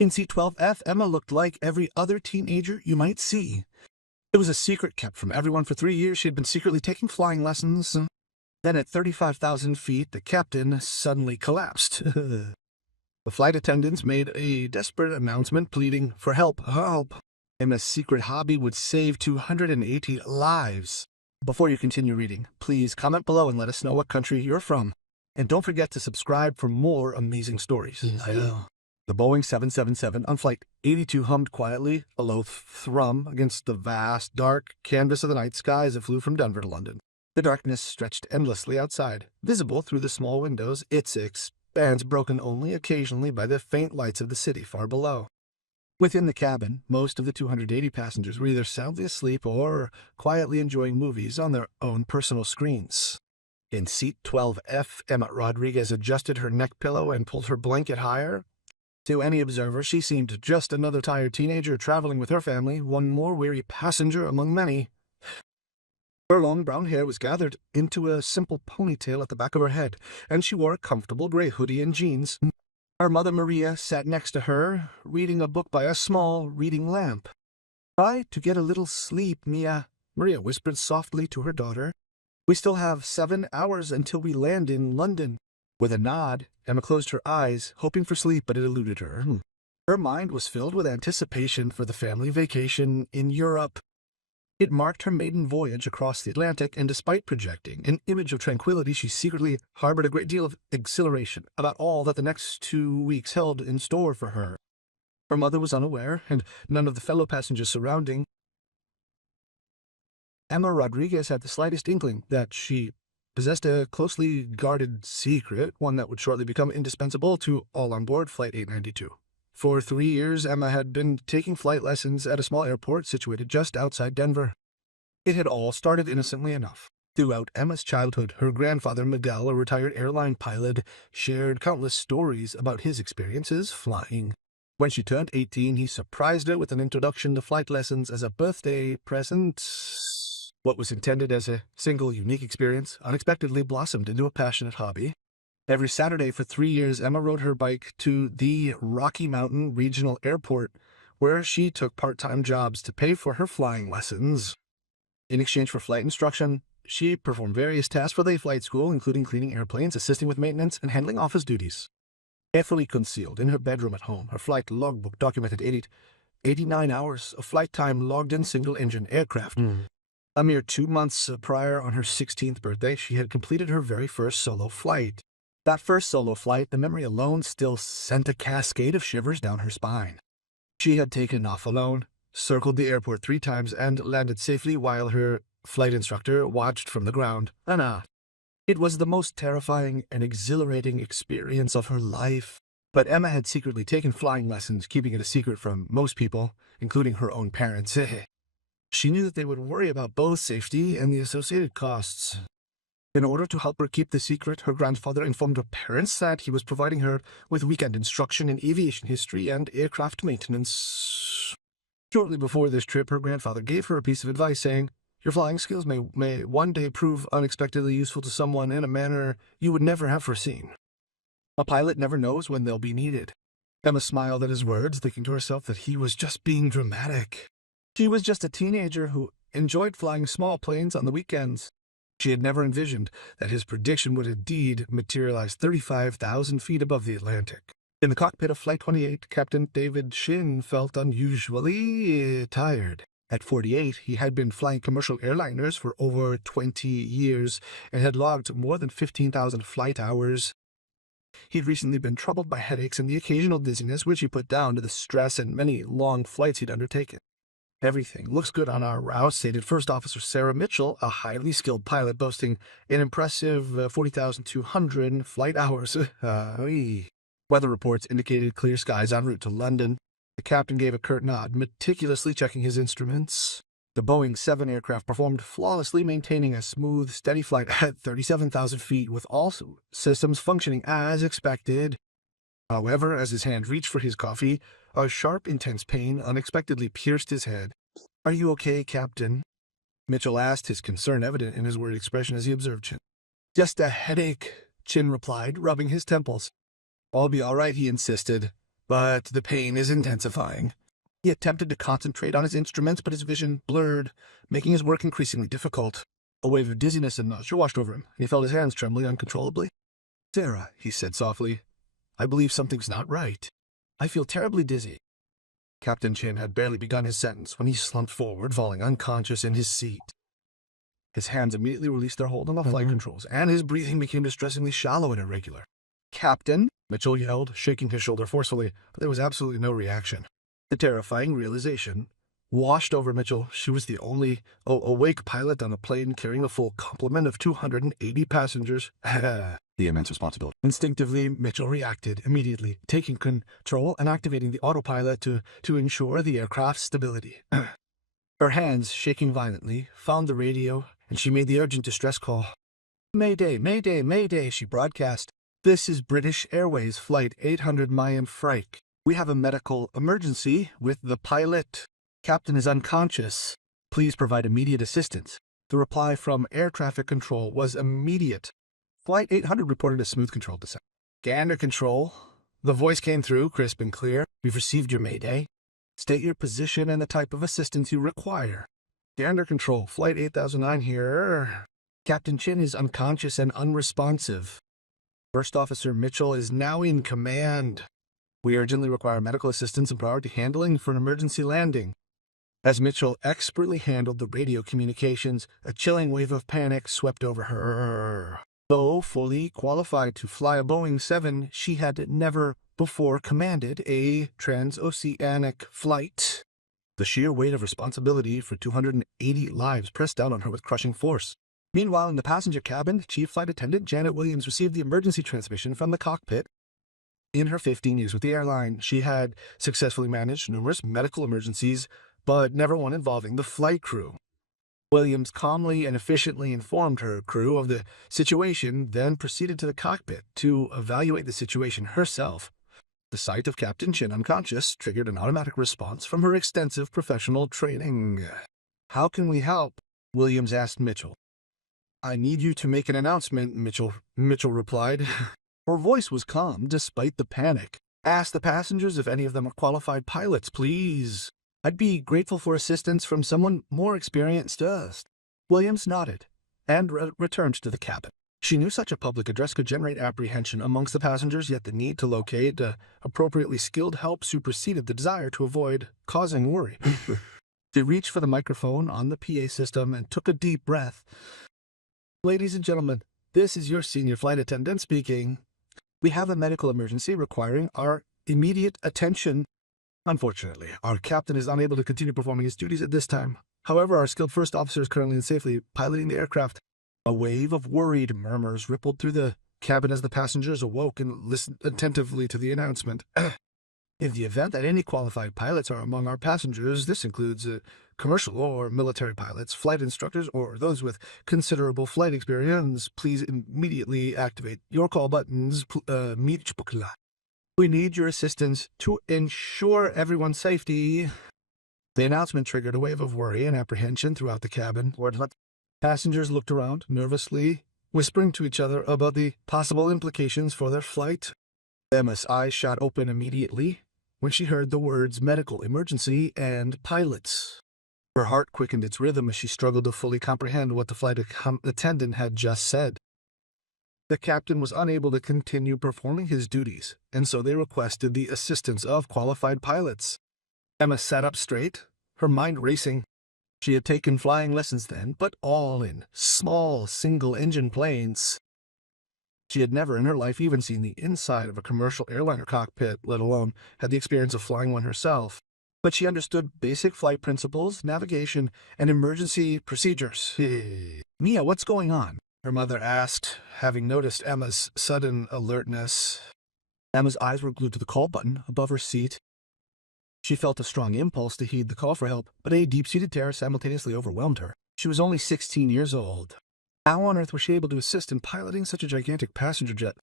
In Seat 12F, Emma looked like every other teenager you might see. It was a secret kept from everyone. For 3 years she had been secretly taking flying lessons. Then at 35,000 feet, the captain suddenly collapsed. The flight attendants made a desperate announcement pleading for help. Help! Emma's secret hobby would save 280 lives. Before you continue reading, please comment below and let us know what country you're from. And don't forget to subscribe for more amazing stories. The Boeing 777 on Flight 82 hummed quietly, a low thrum against the vast, dark canvas of the night sky as it flew from Denver to London. The darkness stretched endlessly outside, visible through the small windows, its expanse broken only occasionally by the faint lights of the city far below. Within the cabin, most of the 280 passengers were either soundly asleep or quietly enjoying movies on their own personal screens. In Seat 12F, Emma Rodriguez adjusted her neck pillow and pulled her blanket higher. To any observer, she seemed just another tired teenager traveling with her family, one more weary passenger among many. Her long brown hair was gathered into a simple ponytail at the back of her head, and she wore a comfortable gray hoodie and jeans. Her mother Maria sat next to her, reading a book by a small reading lamp. "Try to get a little sleep, Mia," Maria whispered softly to her daughter. "We still have 7 hours until we land in London." With a nod, Emma closed her eyes, hoping for sleep, but it eluded her. Her mind was filled with anticipation for the family vacation in Europe. It marked her maiden voyage across the Atlantic, and despite projecting an image of tranquility, she secretly harbored a great deal of exhilaration about all that the next 2 weeks held in store for her. Her mother was unaware, and none of the fellow passengers surrounding. Emma Rodriguez had the slightest inkling that she possessed a closely guarded secret, one that would shortly become indispensable to all on board Flight 892. For 3 years, Emma had been taking flight lessons at a small airport situated just outside Denver. It had all started innocently enough. Throughout Emma's childhood, her grandfather Miguel, a retired airline pilot, shared countless stories about his experiences flying. When she turned 18, he surprised her with an introduction to flight lessons as a birthday present. What was intended as a single, unique experience unexpectedly blossomed into a passionate hobby. Every Saturday for 3 years, Emma rode her bike to the Rocky Mountain Regional Airport, where she took part-time jobs to pay for her flying lessons. In exchange for flight instruction, she performed various tasks for the flight school, including cleaning airplanes, assisting with maintenance, and handling office duties. Carefully concealed in her bedroom at home, her flight logbook documented 89 hours of flight time logged in single-engine aircraft. A mere 2 months prior, on her 16th birthday, she had completed her very first solo flight. That first solo flight, the memory alone still sent a cascade of shivers down her spine. She had taken off alone, circled the airport 3 times, and landed safely while her flight instructor watched from the ground. It was the most terrifying and exhilarating experience of her life. But Emma had secretly taken flying lessons, keeping it a secret from most people, including her own parents. She knew that they would worry about both safety and the associated costs. In order to help her keep the secret, her grandfather informed her parents that he was providing her with weekend instruction in aviation history and aircraft maintenance. Shortly before this trip, her grandfather gave her a piece of advice, saying, "Your flying skills may one day prove unexpectedly useful to someone in a manner you would never have foreseen. A pilot never knows when they'll be needed." Emma smiled at his words, thinking to herself that he was just being dramatic. She was just a teenager who enjoyed flying small planes on the weekends. She had never envisioned that his prediction would indeed materialize 35,000 feet above the Atlantic. In the cockpit of Flight 28, Captain David Shin felt unusually tired. At 48, he had been flying commercial airliners for over 20 years and had logged more than 15,000 flight hours. He'd recently been troubled by headaches and the occasional dizziness, which he put down to the stress and many long flights he'd undertaken. "Everything looks good on our route," stated First Officer Sarah Mitchell, a highly skilled pilot boasting an impressive 40,200 flight hours. Weather reports indicated clear skies en route to London. The captain gave a curt nod, meticulously checking his instruments. The Boeing 7 aircraft performed flawlessly, maintaining a smooth, steady flight at 37,000 feet, with all systems functioning as expected. However, as his hand reached for his coffee, a sharp, intense pain unexpectedly pierced his head. "Are you okay, Captain?" Mitchell asked, his concern evident in his worried expression as he observed Chin. "Just a headache," Chin replied, rubbing his temples. "I'll be all right," he insisted. but the pain is intensifying. He attempted to concentrate on his instruments, but his vision blurred, making his work increasingly difficult. A wave of dizziness and nausea washed over him, and he felt his hands trembling uncontrollably. "Sarah," he said softly, "I believe something's not right. I feel terribly dizzy." Captain Chin had barely begun his sentence when he slumped forward, falling unconscious in his seat. His hands immediately released their hold on the flight controls, and his breathing became distressingly shallow and irregular. "Captain," Mitchell yelled, shaking his shoulder forcefully, but there was absolutely no reaction. The terrifying realization washed over Mitchell. She was the only awake pilot on a plane carrying a full complement of 280 passengers. The immense responsibility. Instinctively, Mitchell reacted immediately, taking control and activating the autopilot to ensure the aircraft's stability. Her hands, shaking violently, found the radio, and she made the urgent distress call. "Mayday, mayday, mayday," she broadcast. "This is British Airways Flight 800 Mayim Freik. We have a medical emergency with the pilot. Captain is unconscious. Please provide immediate assistance." The reply from air traffic control was immediate. Flight 800 reported a smooth controlled descent. "Gander control." The voice came through, crisp and clear. "We've received your mayday. State your position and the type of assistance you require." "Gander control, Flight 8009 here. Captain Chin is unconscious and unresponsive. First Officer Mitchell is now in command. We urgently require medical assistance and priority handling for an emergency landing." As Mitchell expertly handled the radio communications, a chilling wave of panic swept over her. Though fully qualified to fly a Boeing 7, she had never before commanded a transoceanic flight. The sheer weight of responsibility for 280 lives pressed down on her with crushing force. Meanwhile, in the passenger cabin, Chief Flight Attendant Janet Williams received the emergency transmission from the cockpit. In her 15 years with the airline, she had successfully managed numerous medical emergencies, but never one involving the flight crew. Williams calmly and efficiently informed her crew of the situation, then proceeded to the cockpit to evaluate the situation herself. The sight of Captain Chin unconscious triggered an automatic response from her extensive professional training. "How can we help?" Williams asked Mitchell. "I need you to make an announcement," Mitchell replied. Her voice was calm despite the panic. "Ask the passengers if any of them are qualified pilots, please. I'd be grateful for assistance from someone more experienced." Williams nodded and returned to the cabin. She knew such a public address could generate apprehension amongst the passengers, yet the need to locate appropriately skilled help superseded the desire to avoid causing worry. She reached for the microphone on the PA system and took a deep breath. "Ladies and gentlemen, this is your senior flight attendant speaking. We have a medical emergency requiring our immediate attention. Unfortunately, our captain is unable to continue performing his duties at this time. However, our skilled first officer is currently and safely piloting the aircraft." A wave of worried murmurs rippled through the cabin as the passengers awoke and listened attentively to the announcement. "In the event that any qualified pilots are among our passengers, this includes commercial or military pilots, flight instructors, or those with considerable flight experience, please immediately activate your call buttons. We need your assistance to ensure everyone's safety." The announcement triggered a wave of worry and apprehension throughout the cabin. Passengers looked around nervously, whispering to each other about the possible implications for their flight. Emma's eyes shot open immediately when she heard the words medical emergency and pilots. Her heart quickened its rhythm as she struggled to fully comprehend what the flight attendant had just said. The captain was unable to continue performing his duties, and so they requested the assistance of qualified pilots. Emma sat up straight, her mind racing. She had taken flying lessons then, but all in small, single-engine planes. She had never in her life even seen the inside of a commercial airliner cockpit, let alone had the experience of flying one herself. But she understood basic flight principles, navigation, and emergency procedures. "Mia, what's going on?" her mother asked, having noticed Emma's sudden alertness. Emma's eyes were glued to the call button above her seat. She felt a strong impulse to heed the call for help, but a deep-seated terror simultaneously overwhelmed her. She was only 16 years old. How on earth was she able to assist in piloting such a gigantic passenger jet?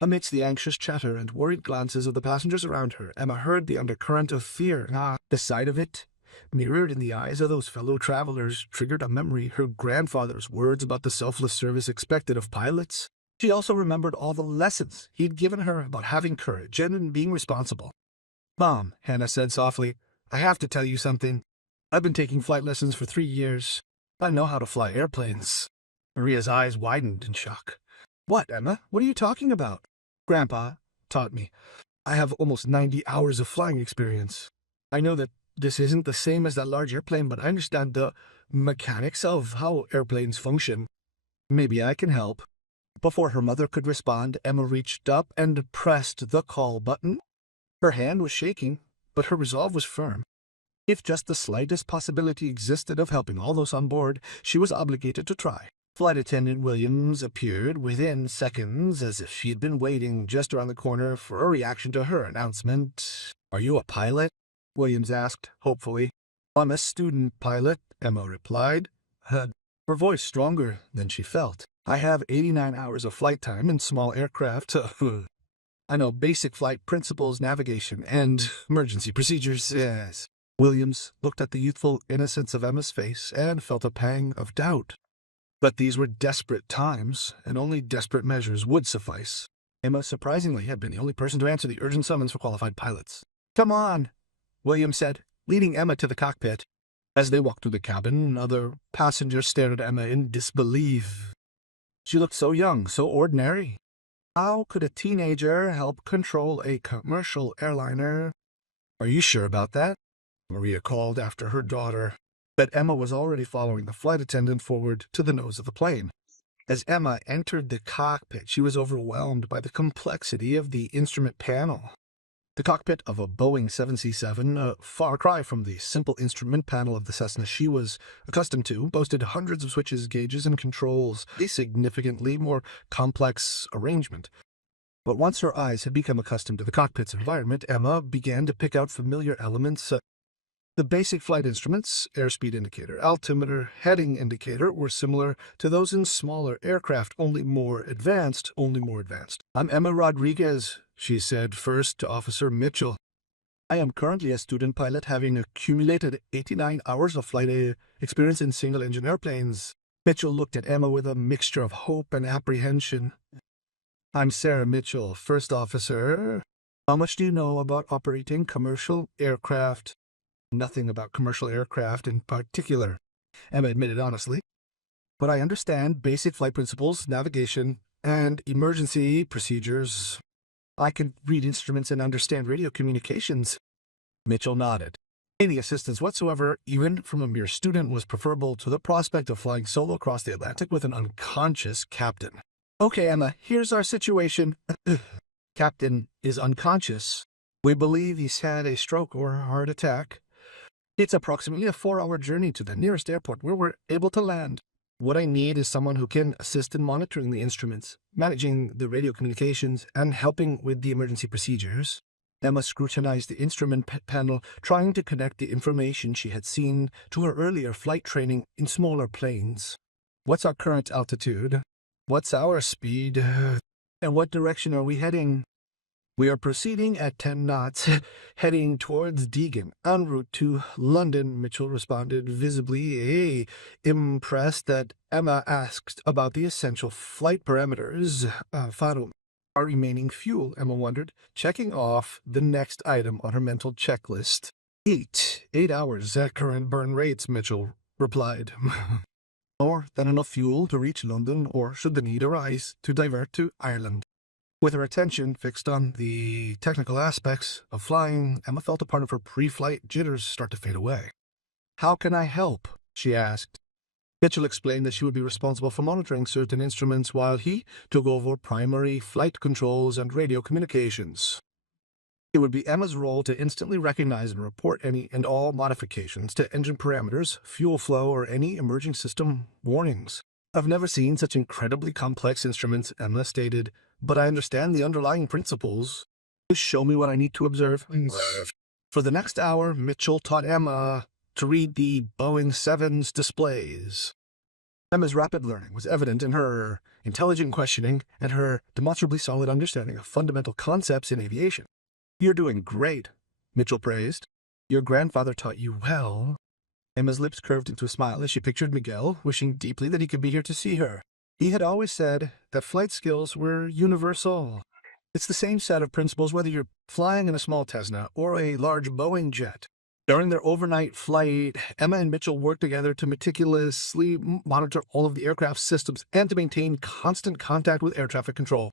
Amidst the anxious chatter and worried glances of the passengers around her, Emma heard the undercurrent of fear. The sight of it, mirrored in the eyes of those fellow travelers, triggered a memory, her grandfather's words about the selfless service expected of pilots. She also remembered all the lessons he'd given her about having courage and being responsible. Mom, Hannah said softly, I have to tell you something. I've been taking flight lessons for 3 years. I know how to fly airplanes. Maria's eyes widened in shock. What, Emma? What are you talking about? Grandpa taught me. I have almost 90 hours of flying experience. I know that this isn't the same as that large airplane, but I understand the mechanics of how airplanes function. Maybe I can help. Before her mother could respond, Emma reached up and pressed the call button. Her hand was shaking, but her resolve was firm. If just the slightest possibility existed of helping all those on board, she was obligated to try. Flight attendant Williams appeared within seconds, as if she had been waiting just around the corner for a reaction to her announcement. Are you a pilot? Williams asked, hopefully. I'm a student pilot, Emma replied, her voice stronger than she felt. I have 89 hours of flight time in small aircraft. I know basic flight principles, navigation, and emergency procedures. Yes. Williams looked at the youthful innocence of Emma's face and felt a pang of doubt. But these were desperate times, and only desperate measures would suffice. Emma, surprisingly, had been the only person to answer the urgent summons for qualified pilots. Come on, Williams said, leading Emma to the cockpit. As they walked through the cabin, other passengers stared at Emma in disbelief. She looked so young, so ordinary. How could a teenager help control a commercial airliner? Are you sure about that? Maria called after her daughter. But Emma was already following the flight attendant forward to the nose of the plane. As Emma entered the cockpit, she was overwhelmed by the complexity of the instrument panel. The cockpit of a Boeing 767, a far cry from the simple instrument panel of the Cessna she was accustomed to, boasted hundreds of switches, gauges, and controls, a significantly more complex arrangement. But once her eyes had become accustomed to the cockpit's environment, Emma began to pick out familiar elements. The basic flight instruments, airspeed indicator, altimeter, heading indicator, were similar to those in smaller aircraft, only more advanced. I'm Emma Rodriguez, she said first to Officer Mitchell. I am currently a student pilot having accumulated 89 hours of flight experience in single-engine airplanes. Mitchell looked at Emma with a mixture of hope and apprehension. I'm Sarah Mitchell, first officer. How much do you know about operating commercial aircraft? Nothing about commercial aircraft in particular, Emma admitted honestly. But I understand basic flight principles, navigation, and emergency procedures. I can read instruments and understand radio communications. Mitchell nodded. Any assistance whatsoever, even from a mere student, was preferable to the prospect of flying solo across the Atlantic with an unconscious captain. Okay, Emma, here's our situation. Captain is unconscious. We believe he's had a stroke or a heart attack. It's approximately a 4-hour journey to the nearest airport where we're able to land. What I need is someone who can assist in monitoring the instruments, managing the radio communications, and helping with the emergency procedures. Emma scrutinized the instrument panel, trying to connect the information she had seen to her earlier flight training in smaller planes. What's our current altitude? What's our speed? And what direction are we heading? We are proceeding at 10 knots, heading towards Deegan, en route to London, Mitchell responded, visibly impressed that Emma asked about the essential flight parameters. Our remaining fuel, Emma wondered, checking off the next item on her mental checklist. 8 hours at current burn rates, Mitchell replied. More than enough fuel to reach London, or should the need arise, to divert to Ireland. With her attention fixed on the technical aspects of flying, Emma felt a part of her pre-flight jitters start to fade away. How can I help? She asked. Mitchell explained that she would be responsible for monitoring certain instruments while he took over primary flight controls and radio communications. It would be Emma's role to instantly recognize and report any and all modifications to engine parameters, fuel flow, or any emerging system warnings. I've never seen such incredibly complex instruments, Emma stated, but I understand the underlying principles. Just show me what I need to observe. For the next hour, Mitchell taught Emma to read the Boeing 7's displays. Emma's rapid learning was evident in her intelligent questioning and her demonstrably solid understanding of fundamental concepts in aviation. You're doing great, Mitchell praised. Your grandfather taught you well. Emma's lips curved into a smile as she pictured Miguel, wishing deeply that he could be here to see her. He had always said that flight skills were universal. It's the same set of principles whether you're flying in a small Cessna or a large Boeing jet. During their overnight flight, Emma and Mitchell worked together to meticulously monitor all of the aircraft's systems and to maintain constant contact with air traffic control.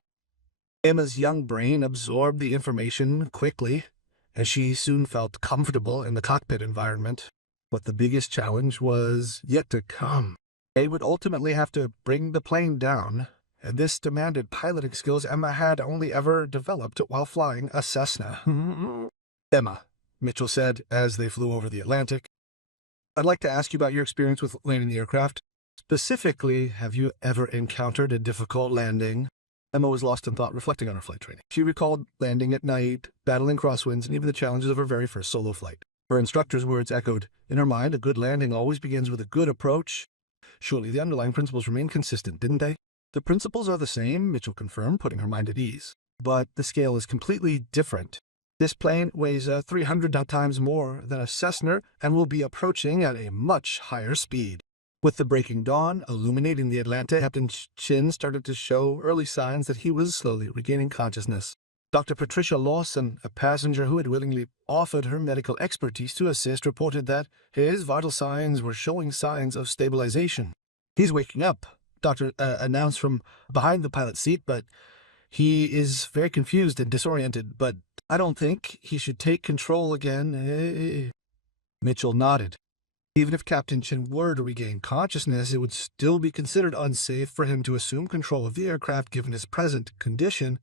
Emma's young brain absorbed the information quickly, and she soon felt comfortable in the cockpit environment. But the biggest challenge was yet to come. They would ultimately have to bring the plane down, and this demanded piloting skills Emma had only ever developed while flying a Cessna. Emma, Mitchell said as they flew over the Atlantic, I'd like to ask you about your experience with landing the aircraft. Specifically, have you ever encountered a difficult landing? Emma was lost in thought, reflecting on her flight training. She recalled landing at night, battling crosswinds, and even the challenges of her very first solo flight. Her instructor's words echoed in her mind, a good landing always begins with a good approach. Surely the underlying principles remain consistent, didn't they? The principles are the same, Mitchell confirmed, putting her mind at ease. But the scale is completely different. This plane weighs 300 times more than a Cessna and will be approaching at a much higher speed. With the breaking dawn illuminating the Atlantic, Captain's chin started to show early signs that he was slowly regaining consciousness. Dr. Patricia Lawson, a passenger who had willingly offered her medical expertise to assist, reported that his vital signs were showing signs of stabilization. He's waking up, Doctor announced from behind the pilot's seat, but he is very confused and disoriented, but I don't think he should take control again. Mitchell nodded. Even if Captain Chin were to regain consciousness, it would still be considered unsafe for him to assume control of the aircraft given his present condition.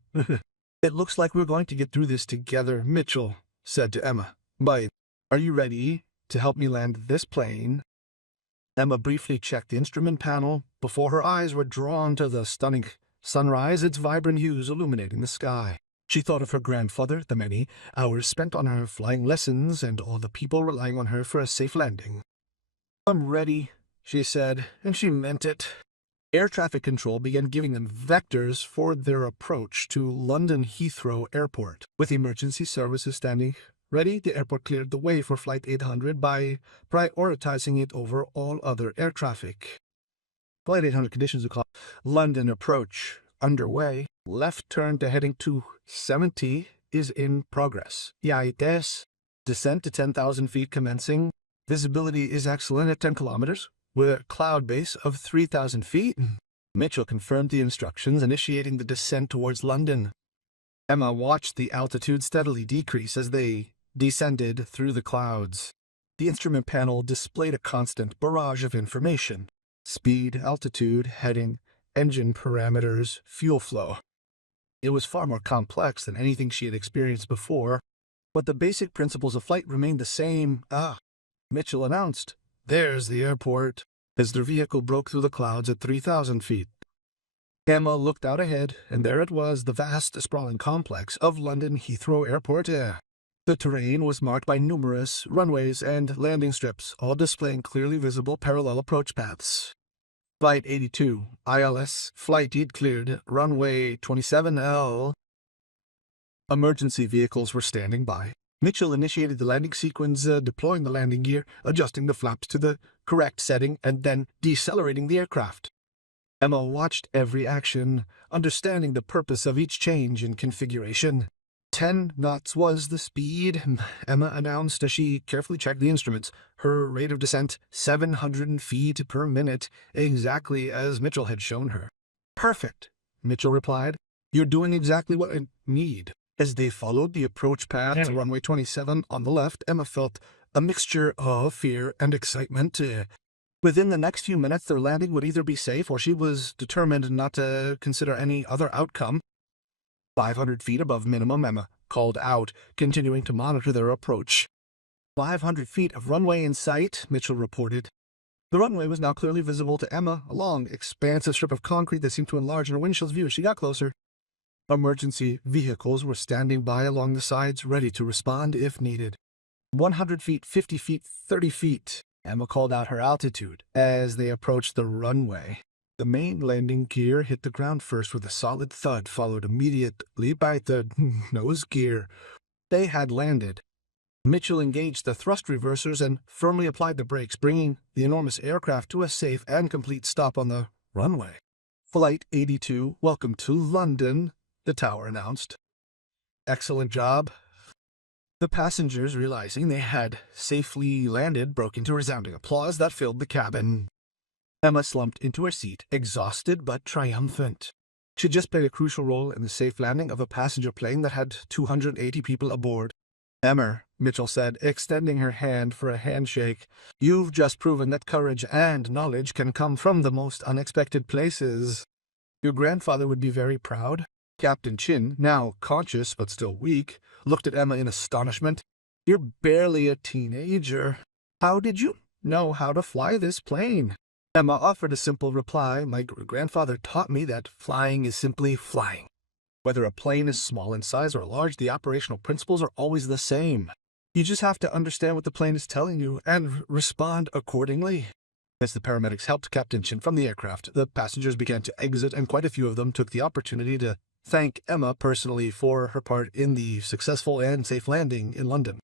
It looks like we're going to get through this together, Mitchell said to Emma. But are you ready to help me land this plane? Emma briefly checked the instrument panel before her eyes were drawn to the stunning sunrise, its vibrant hues illuminating the sky. She thought of her grandfather, the many hours spent on her flying lessons, and all the people relying on her for a safe landing. I'm ready, she said, and she meant it. Air traffic control began giving them vectors for their approach to London Heathrow Airport. With emergency services standing ready, the airport cleared the way for Flight 800 by prioritizing it over all other air traffic. Flight 800 conditions are called London approach underway. Left turn to heading 270 is in progress. Yaites. Descent to 10,000 feet commencing. Visibility is excellent at 10 kilometers, with a cloud base of 3,000 feet. Mitchell confirmed the instructions, initiating the descent towards London. Emma watched the altitude steadily decrease as they descended through the clouds. The instrument panel displayed a constant barrage of information: speed, altitude, heading, engine parameters, fuel flow. It was far more complex than anything she had experienced before, but the basic principles of flight remained the same. Mitchell announced, "There's the airport," as their vehicle broke through the clouds at 3,000 feet. Emma looked out ahead, and there it was, the vast, sprawling complex of London Heathrow Airport. The terrain was marked by numerous runways and landing strips, all displaying clearly visible parallel approach paths. Flight 82, ILS, flight lead cleared, runway 27L. Emergency vehicles were standing by. Mitchell initiated the landing sequence, deploying the landing gear, adjusting the flaps to the correct setting, and then decelerating the aircraft. Emma watched every action, understanding the purpose of each change in configuration. 10 knots was the speed, Emma announced as she carefully checked the instruments. Her rate of descent, 700 feet per minute, exactly as Mitchell had shown her. Perfect, Mitchell replied. You're doing exactly what I need. As they followed the approach path to runway 27 on the left, Emma felt a mixture of fear and excitement. Within the next few minutes, their landing would either be safe, or she was determined not to consider any other outcome. 500 feet above minimum, Emma called out, continuing to monitor their approach. 500 feet of runway in sight, Mitchell reported. The runway was now clearly visible to Emma, a long, expansive strip of concrete that seemed to enlarge in her windshield's view as she got closer. Emergency vehicles were standing by along the sides, ready to respond if needed. 100 feet, 50 feet, 30 feet. Emma called out her altitude as they approached the runway. The main landing gear hit the ground first with a solid thud, followed immediately by the nose gear. They had landed. Mitchell engaged the thrust reversers and firmly applied the brakes, bringing the enormous aircraft to a safe and complete stop on the runway. Flight 82, welcome to London, the tower announced. excellent job." The passengers, realizing they had safely landed, broke into resounding applause that filled the cabin. Emma slumped into her seat, exhausted but triumphant. She just played a crucial role in the safe landing of a passenger plane that had 280 people aboard. "Emma," Mitchell said, extending her hand for a handshake, "you've just proven that courage and knowledge can come from the most unexpected places. Your grandfather would be very proud." Captain Chin, now conscious but still weak, looked at Emma in astonishment. "You're barely a teenager. How did you know how to fly this plane?" Emma offered a simple reply. "My grandfather taught me that flying is simply flying. Whether a plane is small in size or large, the operational principles are always the same. You just have to understand what the plane is telling you and respond accordingly." As the paramedics helped Captain Chin from the aircraft, the passengers began to exit, and quite a few of them took the opportunity to thank Emma personally for her part in the successful and safe landing in London.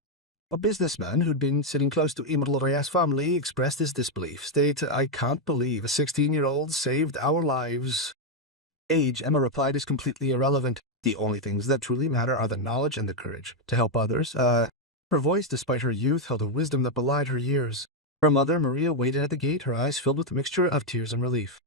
A businessman who'd been sitting close to Imr's family expressed his disbelief, stating, "I can't believe a 16-year-old saved our lives." Age, Emma replied, is completely irrelevant. The only things that truly matter are the knowledge and the courage to help others. Her voice, despite her youth, held a wisdom that belied her years. Her mother, Maria, waited at the gate, her eyes filled with a mixture of tears and relief.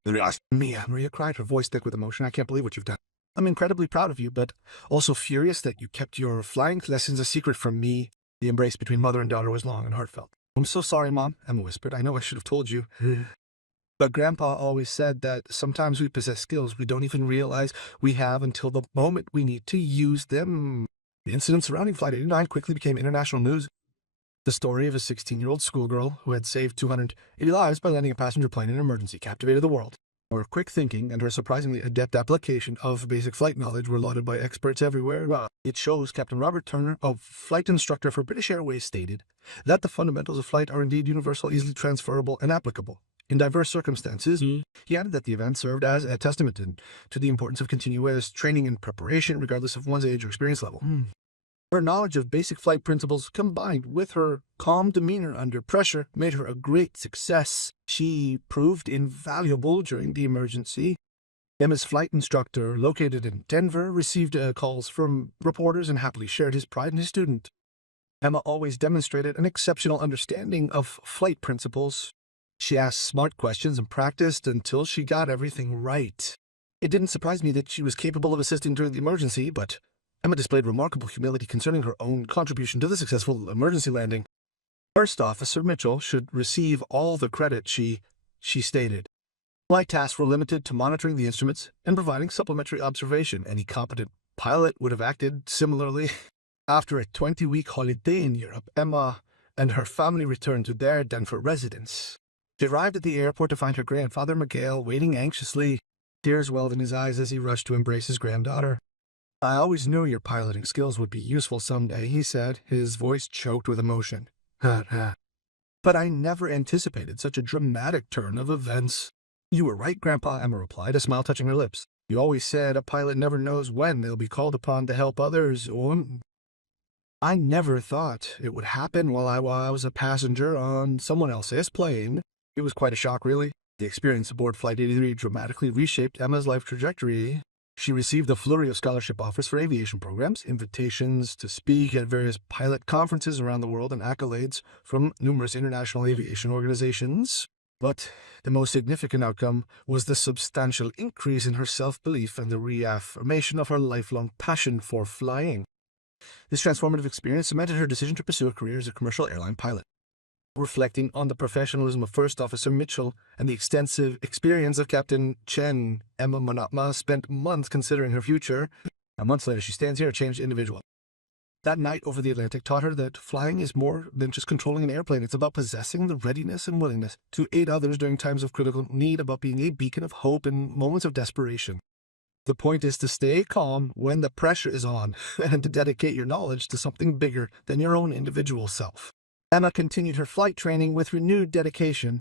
"Mia," Maria cried, her voice thick with emotion, "I can't believe what you've done. I'm incredibly proud of you, but also furious that you kept your flying lessons a secret from me." The embrace between mother and daughter was long and heartfelt. "I'm so sorry, Mom," Emma whispered. "I know I should have told you. But Grandpa always said that sometimes we possess skills we don't even realize we have until the moment we need to use them." The incident surrounding Flight 89 quickly became international news. The story of a 16-year-old schoolgirl who had saved 280 lives by landing a passenger plane in an emergency captivated the world. Her quick thinking and her surprisingly adept application of basic flight knowledge were lauded by experts everywhere. It shows, Captain Robert Turner, a flight instructor for British Airways, stated that the fundamentals of flight are indeed universal, easily transferable, and applicable in diverse circumstances. He added that the event served as a testament to the importance of continuous training and preparation, regardless of one's age or experience level. Her knowledge of basic flight principles, combined with her calm demeanor under pressure, made her a great success. She proved invaluable during the emergency. Emma's flight instructor, located in Denver, received calls from reporters and happily shared his pride in his student. Emma always demonstrated an exceptional understanding of flight principles. She asked smart questions and practiced until she got everything right. It didn't surprise me that she was capable of assisting during the emergency, but Emma displayed remarkable humility concerning her own contribution to the successful emergency landing. First Officer Mitchell should receive all the credit, she stated. Flight tasks were limited to monitoring the instruments and providing supplementary observation. Any competent pilot would have acted similarly. After a 20-week holiday in Europe, Emma and her family returned to their Denver residence. She arrived at the airport to find her grandfather, Miguel, waiting anxiously. Tears welled in his eyes as he rushed to embrace his granddaughter. "I always knew your piloting skills would be useful someday," he said, his voice choked with emotion. "But I never anticipated such a dramatic turn of events." "You were right, Grandpa," Emma replied, a smile touching her lips. "You always said a pilot never knows when they'll be called upon to help others. I never thought it would happen while I was a passenger on someone else's plane." It was quite a shock, really. The experience aboard Flight 83 dramatically reshaped Emma's life trajectory. She received a flurry of scholarship offers for aviation programs, invitations to speak at various pilot conferences around the world, and accolades from numerous international aviation organizations. But the most significant outcome was the substantial increase in her self-belief and the reaffirmation of her lifelong passion for flying. This transformative experience cemented her decision to pursue a career as a commercial airline pilot. Reflecting on the professionalism of First Officer Mitchell and the extensive experience of Captain Chen, Emma Manatma spent months considering her future. Months later, she stands here a changed individual. That night over the Atlantic taught her that flying is more than just controlling an airplane. It's about possessing the readiness and willingness to aid others during times of critical need, about being a beacon of hope in moments of desperation. The point is to stay calm when the pressure is on and to dedicate your knowledge to something bigger than your own individual self. Emma continued her flight training with renewed dedication.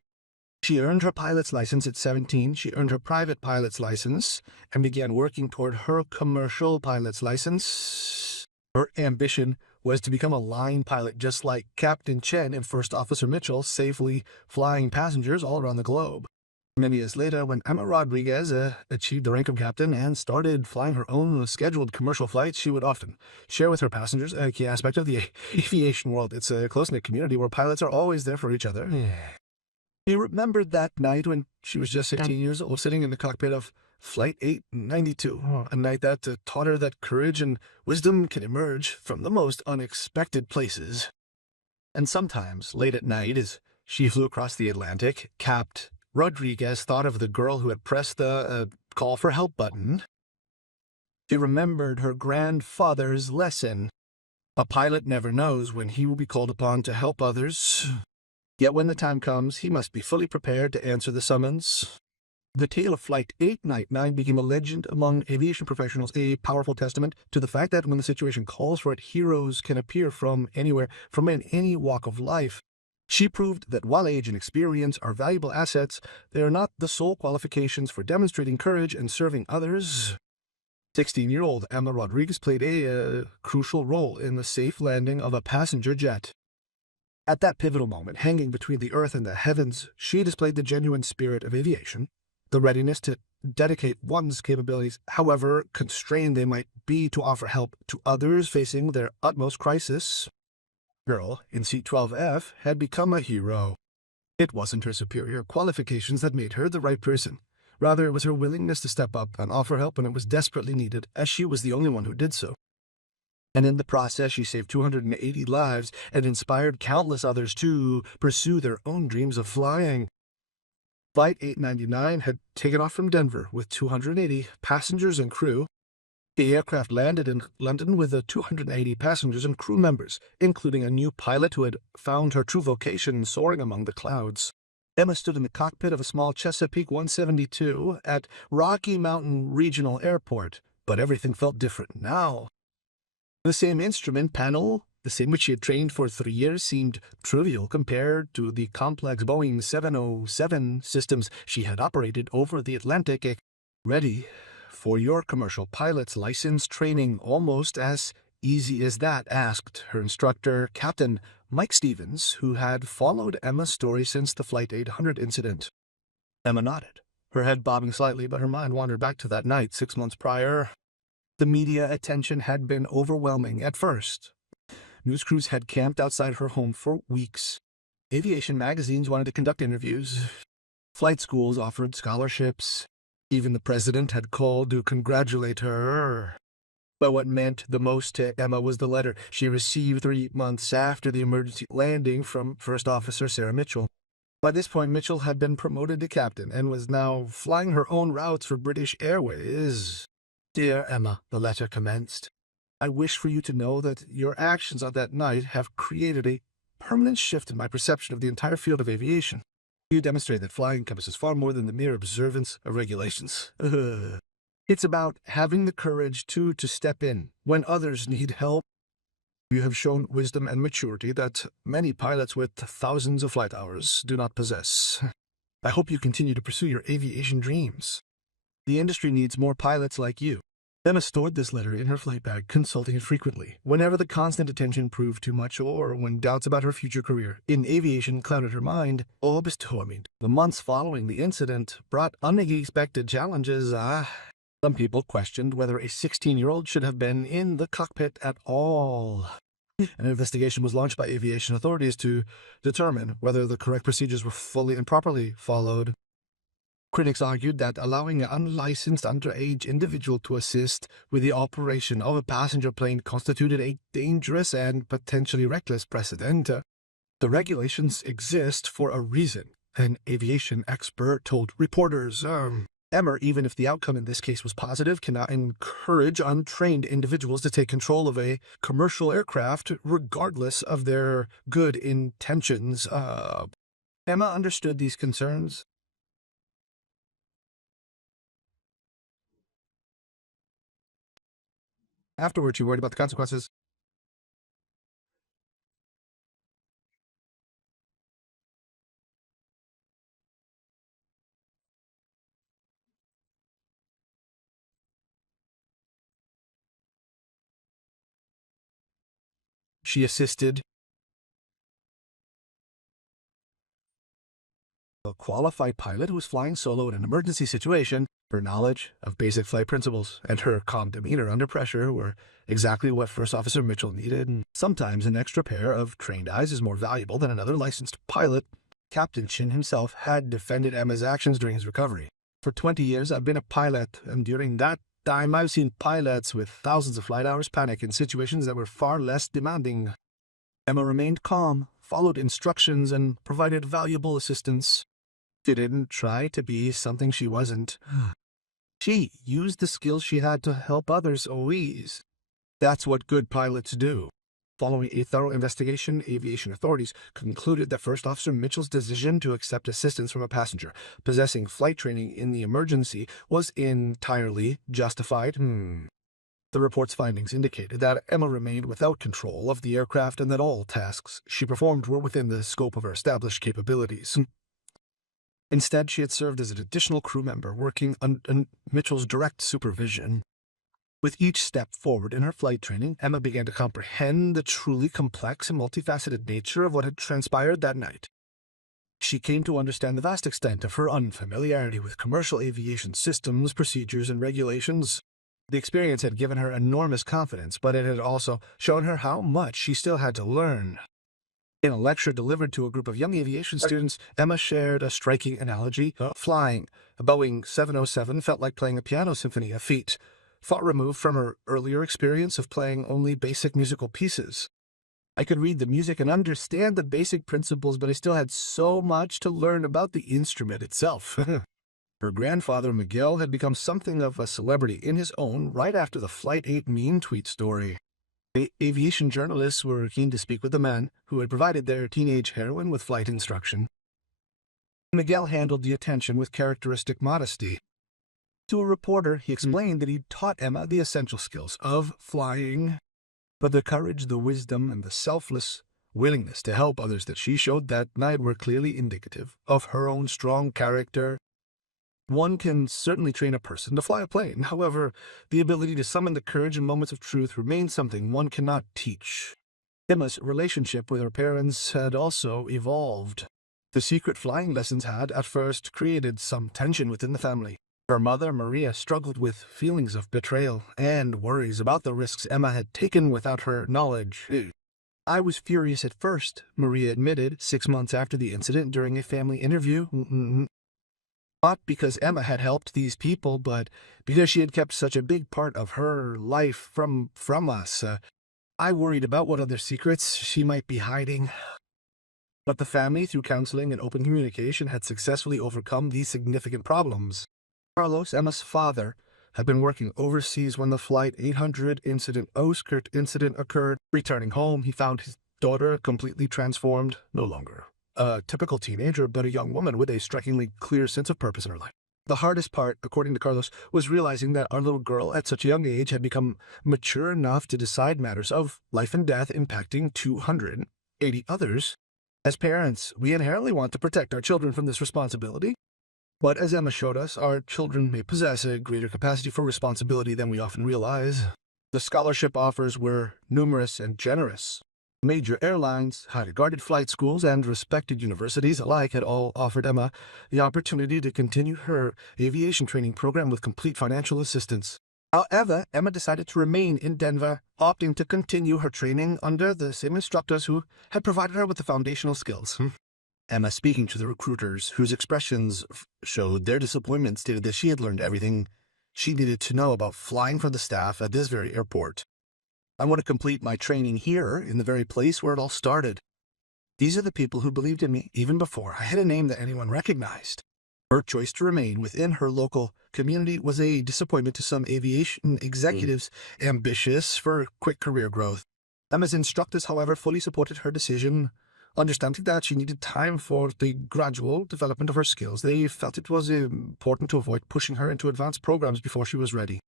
She earned her pilot's license at 17, she earned her private pilot's license, and began working toward her commercial pilot's license. Her ambition was to become a line pilot just like Captain Chen and First Officer Mitchell, safely flying passengers all around the globe. Many years later, when Emma Rodriguez achieved the rank of captain and started flying her own scheduled commercial flights, she would often share with her passengers a key aspect of the aviation world. It's a close-knit community where pilots are always there for each other. She remembered that night when she was just 16 years old, sitting in the cockpit of Flight 892, a night that taught her that courage and wisdom can emerge from the most unexpected places. And sometimes, late at night, as she flew across the Atlantic, Capt. Rodriguez thought of the girl who had pressed the call for help button. She remembered her grandfather's lesson. A pilot never knows when he will be called upon to help others. Yet when the time comes, he must be fully prepared to answer the summons. The tale of Flight 899 became a legend among aviation professionals, a powerful testament to the fact that when the situation calls for it, heroes can appear from anywhere, from in any walk of life. She proved that while age and experience are valuable assets, they are not the sole qualifications for demonstrating courage and serving others. 16-year-old Emma Rodriguez played a crucial role in the safe landing of a passenger jet. At that pivotal moment, hanging between the earth and the heavens, she displayed the genuine spirit of aviation, the readiness to dedicate one's capabilities, however constrained they might be, to offer help to others facing their utmost crisis. Girl in seat 12F had become a hero. It wasn't her superior qualifications that made her the right person. Rather, it was her willingness to step up and offer help when it was desperately needed, as she was the only one who did so. And in the process, she saved 280 lives and inspired countless others to pursue their own dreams of flying. Flight 899 had taken off from Denver with 280 passengers and crew. The aircraft landed in London with 280 passengers and crew members, including a new pilot who had found her true vocation soaring among the clouds. Emma stood in the cockpit of a small Chesapeake 172 at Rocky Mountain Regional Airport, but everything felt different now. The same instrument panel, the same which she had trained for 3 years, seemed trivial compared to the complex Boeing 707 systems she had operated over the Atlantic. Ready for your commercial pilot's license training, almost as easy as that? Asked her instructor, Captain Mike Stevens, who had followed Emma's story since the Flight 800 incident. Emma nodded, her head bobbing slightly, but her mind wandered back to that night 6 months prior. The media attention had been overwhelming at first. News crews had camped outside her home for weeks. Aviation magazines wanted to conduct interviews. Flight schools offered scholarships. Even the president had called to congratulate her. But what meant the most to Emma was the letter she received 3 months after the emergency landing from First Officer Sarah Mitchell. By this point, Mitchell had been promoted to captain and was now flying her own routes for British Airways. Dear Emma, the letter commenced, I wish for you to know that your actions on that night have created a permanent shift in my perception of the entire field of aviation. You demonstrate that flying encompasses far more than the mere observance of regulations. It's about having the courage to step in when others need help. You have shown wisdom and maturity that many pilots with thousands of flight hours do not possess. I hope you continue to pursue your aviation dreams. The industry needs more pilots like you. Emma stored this letter in her flight bag, consulting it frequently, whenever the constant attention proved too much or when doubts about her future career in aviation clouded her mind. The months following the incident brought unexpected challenges. Some people questioned whether a 16-year-old should have been in the cockpit at all. An investigation was launched by aviation authorities to determine whether the correct procedures were fully and properly followed. Critics argued that allowing an unlicensed underage individual to assist with the operation of a passenger plane constituted a dangerous and potentially reckless precedent. The regulations exist for a reason, an aviation expert told reporters. Emma, even if the outcome in this case was positive, cannot encourage untrained individuals to take control of a commercial aircraft regardless of their good intentions. Emma understood these concerns. Afterward, she worried about the consequences. She assisted A qualified pilot who was flying solo in an emergency situation, her knowledge of basic flight principles and her calm demeanor under pressure were exactly what First Officer Mitchell needed, and sometimes an extra pair of trained eyes is more valuable than another licensed pilot. Captain Chin himself had defended Emma's actions during his recovery. For 20 years, I've been a pilot, and during that time, I've seen pilots with thousands of flight hours panic in situations that were far less demanding. Emma remained calm, followed instructions, and provided valuable assistance. She didn't try to be something she wasn't. She used the skills she had to help others always. That's what good pilots do. Following a thorough investigation, aviation authorities concluded that First Officer Mitchell's decision to accept assistance from a passenger possessing flight training in the emergency was entirely justified. The report's findings indicated that Emma remained without control of the aircraft and that all tasks she performed were within the scope of her established capabilities. Instead, she had served as an additional crew member working under Mitchell's direct supervision. With each step forward in her flight training, Emma began to comprehend the truly complex and multifaceted nature of what had transpired that night. She came to understand the vast extent of her unfamiliarity with commercial aviation systems, procedures, and regulations. The experience had given her enormous confidence, but it had also shown her how much she still had to learn. In a lecture delivered to a group of young aviation students, Emma shared a striking analogy. Flying a Boeing 707 felt like playing a piano symphony, a feat far removed from her earlier experience of playing only basic musical pieces. I could read the music and understand the basic principles, but I still had so much to learn about the instrument itself. Her grandfather, Miguel, had become something of a celebrity in his own right after the Flight 8 mean tweet story. The aviation journalists were keen to speak with the man who had provided their teenage heroine with flight instruction. Miguel handled the attention with characteristic modesty. To a reporter, he explained that he'd taught Emma the essential skills of flying, but the courage, the wisdom, and the selfless willingness to help others that she showed that night were clearly indicative of her own strong character. One can certainly train a person to fly a plane. However, the ability to summon the courage in moments of truth remains something one cannot teach. Emma's relationship with her parents had also evolved. The secret flying lessons had, at first, created some tension within the family. Her mother, Maria, struggled with feelings of betrayal and worries about the risks Emma had taken without her knowledge. I was furious at first, Maria admitted 6 months after the incident during a family interview. Not because Emma had helped these people, but because she had kept such a big part of her life from us. I worried about what other secrets she might be hiding. But the family, through counseling and open communication, had successfully overcome these significant problems. Carlos, Emma's father, had been working overseas when the Flight 800 incident occurred. Returning home, he found his daughter completely transformed, no longer a typical teenager, but a young woman with a strikingly clear sense of purpose in her life. The hardest part, according to Carlos, was realizing that our little girl at such a young age had become mature enough to decide matters of life and death impacting 280 others. As parents, we inherently want to protect our children from this responsibility. But as Emma showed us, our children may possess a greater capacity for responsibility than we often realize. The scholarship offers were numerous and generous. Major airlines, highly guarded flight schools, and respected universities alike had all offered Emma the opportunity to continue her aviation training program with complete financial assistance. However, Emma decided to remain in Denver, opting to continue her training under the same instructors who had provided her with the foundational skills. Emma, speaking to the recruiters, whose expressions showed their disappointment, stated that she had learned everything she needed to know about flying for the staff at this very airport. I want to complete my training here, in the very place where it all started. These are the people who believed in me even before I had a name that anyone recognized. Her choice to remain within her local community was a disappointment to some aviation executives ambitious for quick career growth. Emma's instructors, however, fully supported her decision, understanding that she needed time for the gradual development of her skills. They felt it was important to avoid pushing her into advanced programs before she was ready.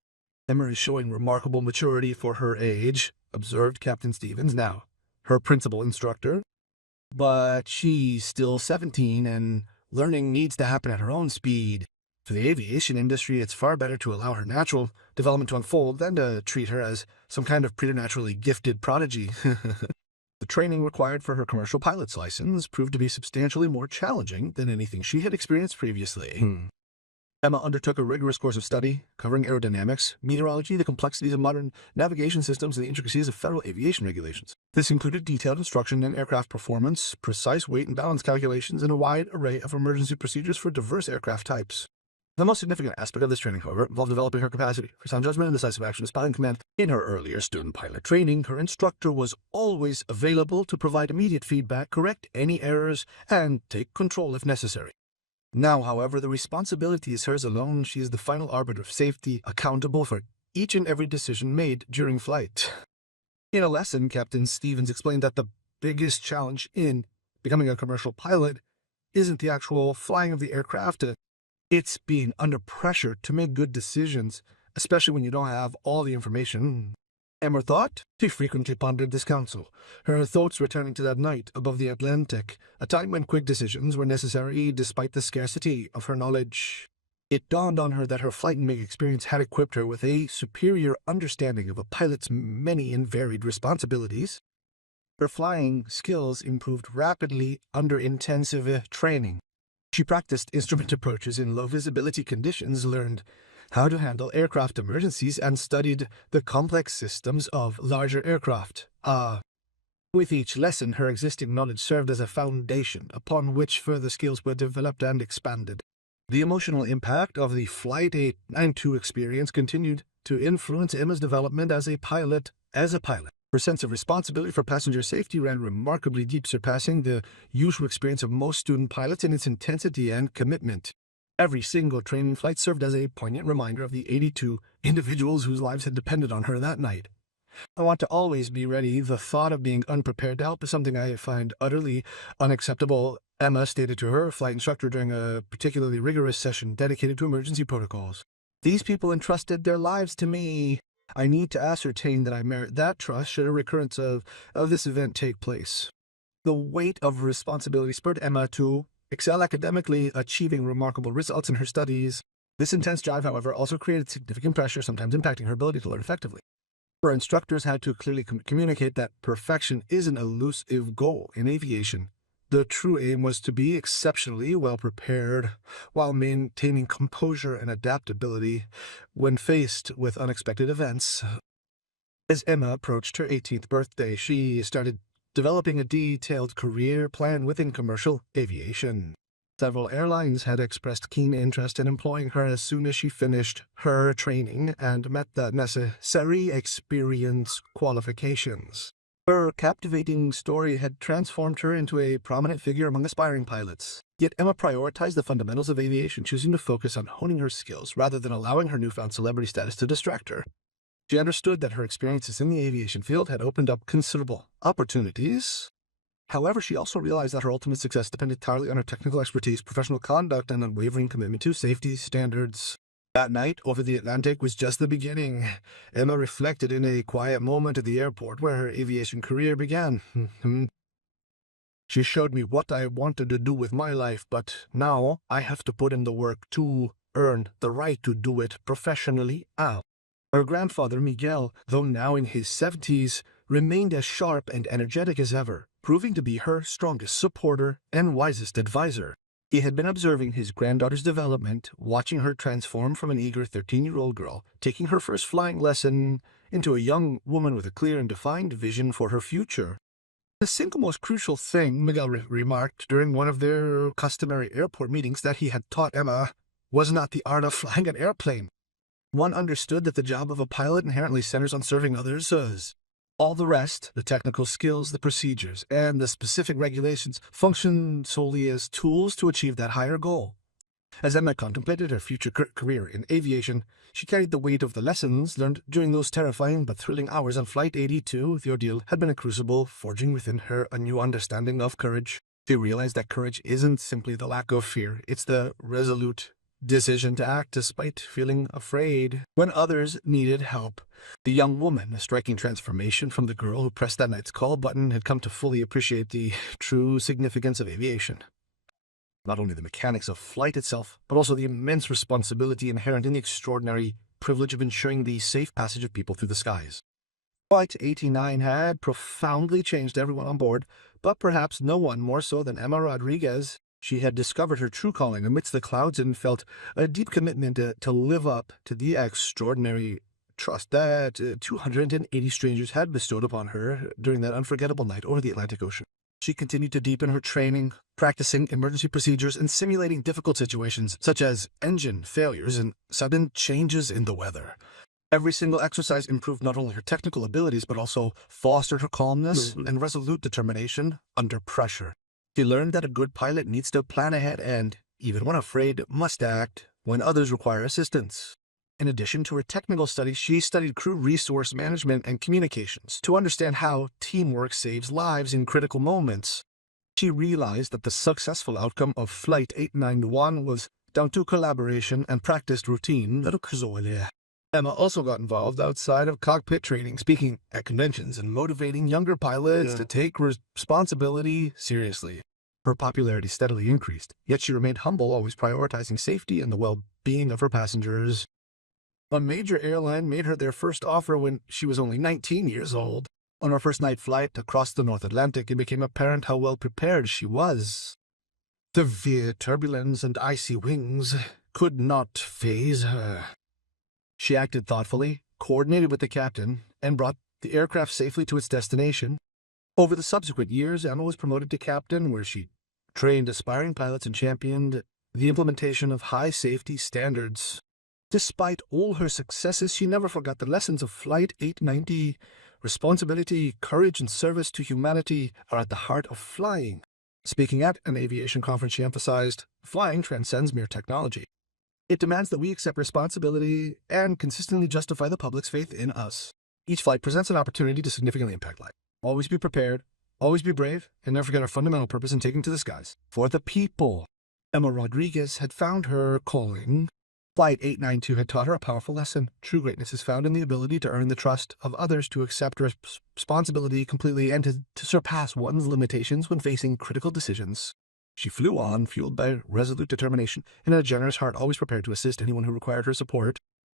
Emma is showing remarkable maturity for her age, observed Captain Stevens, now her principal instructor. But she's still 17, and learning needs to happen at her own speed. For the aviation industry, it's far better to allow her natural development to unfold than to treat her as some kind of preternaturally gifted prodigy. The The training required for her commercial pilot's license proved to be substantially more challenging than anything she had experienced previously. Emma undertook a rigorous course of study, covering aerodynamics, meteorology, the complexities of modern navigation systems, and the intricacies of federal aviation regulations. This included detailed instruction in aircraft performance, precise weight and balance calculations, and a wide array of emergency procedures for diverse aircraft types. The most significant aspect of this training, however, involved developing her capacity for sound judgment and decisive action as pilot in command. In her earlier student pilot training, her instructor was always available to provide immediate feedback, correct any errors, and take control if necessary. Now, however, the responsibility is hers alone. She is the final arbiter of safety, accountable for each and every decision made during flight. In a lesson, Captain Stevens explained that the biggest challenge in becoming a commercial pilot isn't the actual flying of the aircraft. It's being under pressure to make good decisions, especially when you don't have all the information. Emma thought. She frequently pondered this counsel, her thoughts returning to that night above the Atlantic, a time when quick decisions were necessary despite the scarcity of her knowledge. It dawned on her that her flight-and-make experience had equipped her with a superior understanding of a pilot's many and varied responsibilities. Her flying skills improved rapidly under intensive training. She practiced instrument approaches in low-visibility conditions, learned how to handle aircraft emergencies, and studied the complex systems of larger aircraft. With each lesson, her existing knowledge served as a foundation upon which further skills were developed and expanded. The emotional impact of the Flight 892 experience continued to influence Emma's development as a pilot. Her sense of responsibility for passenger safety ran remarkably deep, surpassing the usual experience of most student pilots in its intensity and commitment. Every single training flight served as a poignant reminder of the 82 individuals whose lives had depended on her that night. I want to always be ready. The thought of being unprepared to help is something I find utterly unacceptable, Emma stated to her flight instructor during a particularly rigorous session dedicated to emergency protocols. These people entrusted their lives to me. I need to ascertain that I merit that trust should a recurrence of this event take place. The weight of responsibility spurred Emma to excel academically, achieving remarkable results in her studies. This intense drive, however, also created significant pressure, sometimes impacting her ability to learn effectively. Her instructors had to clearly communicate that perfection is an elusive goal in aviation. The true aim was to be exceptionally well prepared while maintaining composure and adaptability when faced with unexpected events. As Emma approached her 18th birthday, she started developing a detailed career plan within commercial aviation. Several airlines had expressed keen interest in employing her as soon as she finished her training and met the necessary experience qualifications. Her captivating story had transformed her into a prominent figure among aspiring pilots. Yet Emma prioritized the fundamentals of aviation, choosing to focus on honing her skills rather than allowing her newfound celebrity status to distract her. She understood that her experiences in the aviation field had opened up considerable opportunities. However, she also realized that her ultimate success depended entirely on her technical expertise, professional conduct, and unwavering commitment to safety standards. That night over the Atlantic was just the beginning. Emma reflected in a quiet moment at the airport where her aviation career began. She showed me what I wanted to do with my life, but now I have to put in the work to earn the right to do it professionally. Her grandfather, Miguel, though now in his 70s, remained as sharp and energetic as ever, proving to be her strongest supporter and wisest advisor. He had been observing his granddaughter's development, watching her transform from an eager 13-year-old girl, taking her first flying lesson, into a young woman with a clear and defined vision for her future. The single most crucial thing, Miguel remarked during one of their customary airport meetings that he had taught Emma, was not the art of flying an airplane. One understood that the job of a pilot inherently centers on serving others. All the rest, the technical skills, the procedures, and the specific regulations, function solely as tools to achieve that higher goal. As Emma contemplated her future career in aviation, she carried the weight of the lessons learned during those terrifying but thrilling hours on Flight 82. The ordeal had been a crucible, forging within her a new understanding of courage. She realized that courage isn't simply the lack of fear, it's the resolute decision to act despite feeling afraid when others needed help. The young woman, a striking transformation from the girl who pressed that night's call button, had come to fully appreciate the true significance of aviation. Not only the mechanics of flight itself, but also the immense responsibility inherent in the extraordinary privilege of ensuring the safe passage of people through the skies. Flight 89 had profoundly changed everyone on board, but perhaps no one more so than Emma Rodriguez. She had discovered her true calling amidst the clouds and felt a deep commitment to live up to the extraordinary trust that 280 strangers had bestowed upon her during that unforgettable night over the Atlantic Ocean. She continued to deepen her training, practicing emergency procedures and simulating difficult situations such as engine failures and sudden changes in the weather. Every single exercise improved not only her technical abilities but also fostered her calmness and resolute determination under pressure. She learned that a good pilot needs to plan ahead and, even when afraid, must act when others require assistance. In addition to her technical studies, she studied crew resource management and communications to understand how teamwork saves lives in critical moments. She realized that the successful outcome of Flight 891 was down to collaboration and practiced routine. Emma also got involved outside of cockpit training, speaking at conventions and motivating younger pilots to take responsibility seriously. Her popularity steadily increased, yet she remained humble, always prioritizing safety and the well-being of her passengers. A major airline made her their first offer when she was only 19 years old. On her first night flight across the North Atlantic, it became apparent how well prepared she was. Severe turbulence and icy winds could not faze her. She acted thoughtfully, coordinated with the captain, and brought the aircraft safely to its destination. Over the subsequent years, Emma was promoted to captain, where she trained aspiring pilots and championed the implementation of high safety standards. Despite all her successes, she never forgot the lessons of Flight 890. Responsibility, courage, and service to humanity are at the heart of flying. Speaking at an aviation conference, she emphasized, flying transcends mere technology. It demands that we accept responsibility and consistently justify the public's faith in us. Each flight presents an opportunity to significantly impact life. Always be prepared, always be brave, and never forget our fundamental purpose in taking to the skies. For the people. Emma Rodriguez had found her calling. Flight 892 had taught her a powerful lesson. True greatness is found in the ability to earn the trust of others, to accept responsibility completely, and to surpass one's limitations when facing critical decisions. She flew on, fueled by resolute determination and a generous heart, always prepared to assist anyone who required her support.